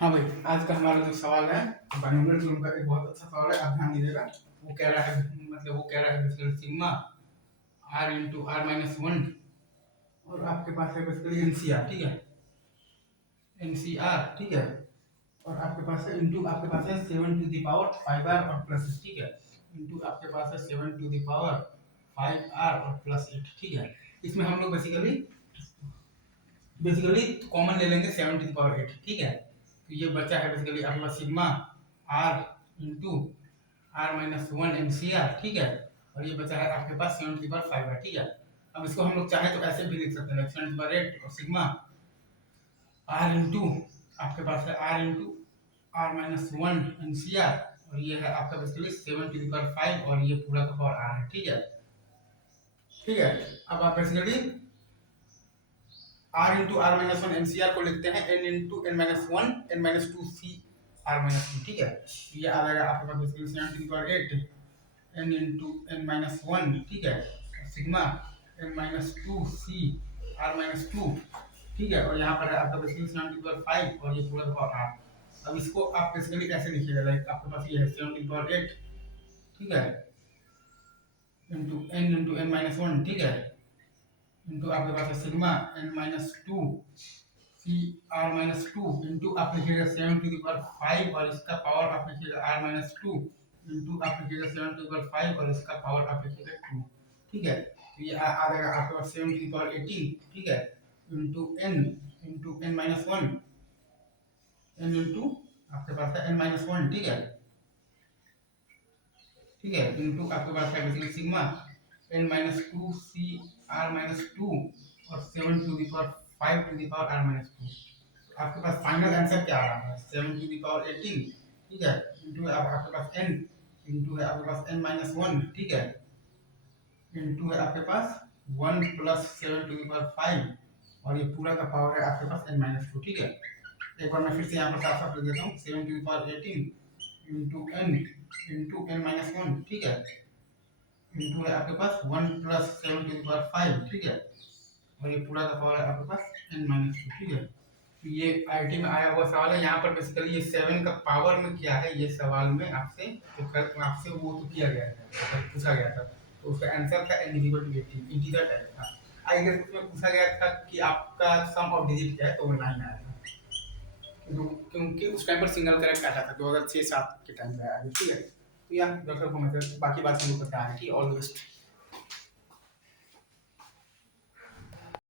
हाँ भाई, आज का हमारा जो सवाल है बाइनोमियल थ्योरम का एक बहुत अच्छा सवाल है, आप ध्यान दीजिएगा। वो कह रहा है basically sigma r into are minus one और आपके पास है बेसिकली एनसीआर, ठीक है, एनसीआर, ठीक है, और आपके पास है 7 टू द पावर 5r और प्लस, ठीक है, इंटू आपके पास है 7 टू द पावर 5r और प्लस 8, ठीक है। इसमें हम लोग बेसिकली कॉमन ले लेंगे 7 टू द पावर 8, ठीक है। तो ये बचा है बेसिकली आपके पास sigma r into are minus one M C r, ठीक है, और ये बचा है आपके पास 7 टू द पावर 5 है, ठीक है। अब इसको हम लोग चाहे तो ऐसे भी लिख सकते हैं 7 टू द पावर 8 और सिग्मा r इंटू आपके पास है r into are minus one M C R, और ये है आपका बेसिकली 7 टू द पावर 5 और ये पूरा का पावर r है, ठीक है, ठीक है। अब आप basically r into are minus one nCr को लिखते हैं n into N minus one n minus two C R minus two, ठीक है। ये आ जाएगा आपके पास basically 7 to the power 8 n into N minus one, ठीक है, sigma N minus two C R minus two, ठीक है, और यहाँ पर है आपका बेसिकली 7 टू द पावर 5 और ये पूरा का पावर r। अब इसको आप बेसिकली कैसे लिखिएगा, लाइक आपके पास ये है 7 टू द पावर 8, ठीक है, इंटू एन माइनस वन, ठीक है, इंटू आपके पास है sigma N minus two C R minus two, into आप लिखिएगा 7 टू द पावर 5 और इसका पावर आप लिखिएगा आर माइनस टू, इंटू आप लिखिएगा 7 टू द पावर 5 और इसका पावर आप लिखिएगा 2, ठीक है। तो ये आ जाएगा आपके पास 7 टू द पावर 18, ठीक है, into N minus one, N into आपके पास है एन माइनस वन, ठीक है, ठीक है, इंटू आपके पास है basically sigma N minus two C R minus two और 7 to the power 5 to the power R minus two. आपके पास फाइनल आंसर क्या आ रहा है 7 टू द पावर 18, ठीक है, इंटू आपके पास n, इंटू है आपके पास n माइनस वन, ठीक है, इंटू है आपके पास 1 प्लस 7 टू द पावर 5 और ये पूरा का पावर है आपके पास n माइनस टू, ठीक है। एक बार मैं फिर से यहाँ पर साफ साफ लिख देता हूँ 7 to the power 18 into n into n minus one, ठीक है, इंटू है आपके पास 1 प्लस 7 टू द पावर 5, ठीक है, और ये पूरा का पावर है आपके पास n माइनस टू, ठीक है। तो ये आईटी में आया हुआ सवाल है। यहाँ पर बेसिकली ये 7 का पावर में क्या है ये सवाल में आपसे तो आपसे वो तो किया गया था, पूछा गया था, तो उसका आंसर था n equal to 18, integer type था। आई गेस उसमें पूछा गया था कि आपका सम ऑफ डिजिट क्या है, तो वो 9 आया था, क्योंकि उस टाइम पर सिंगल करेक्ट आता था 2006-7 के टाइम पे आया, ठीक है। तो यार डॉक्टर को बाकी बात हम लोग करते हैं, ठीक है, ऑल द बेस्ट।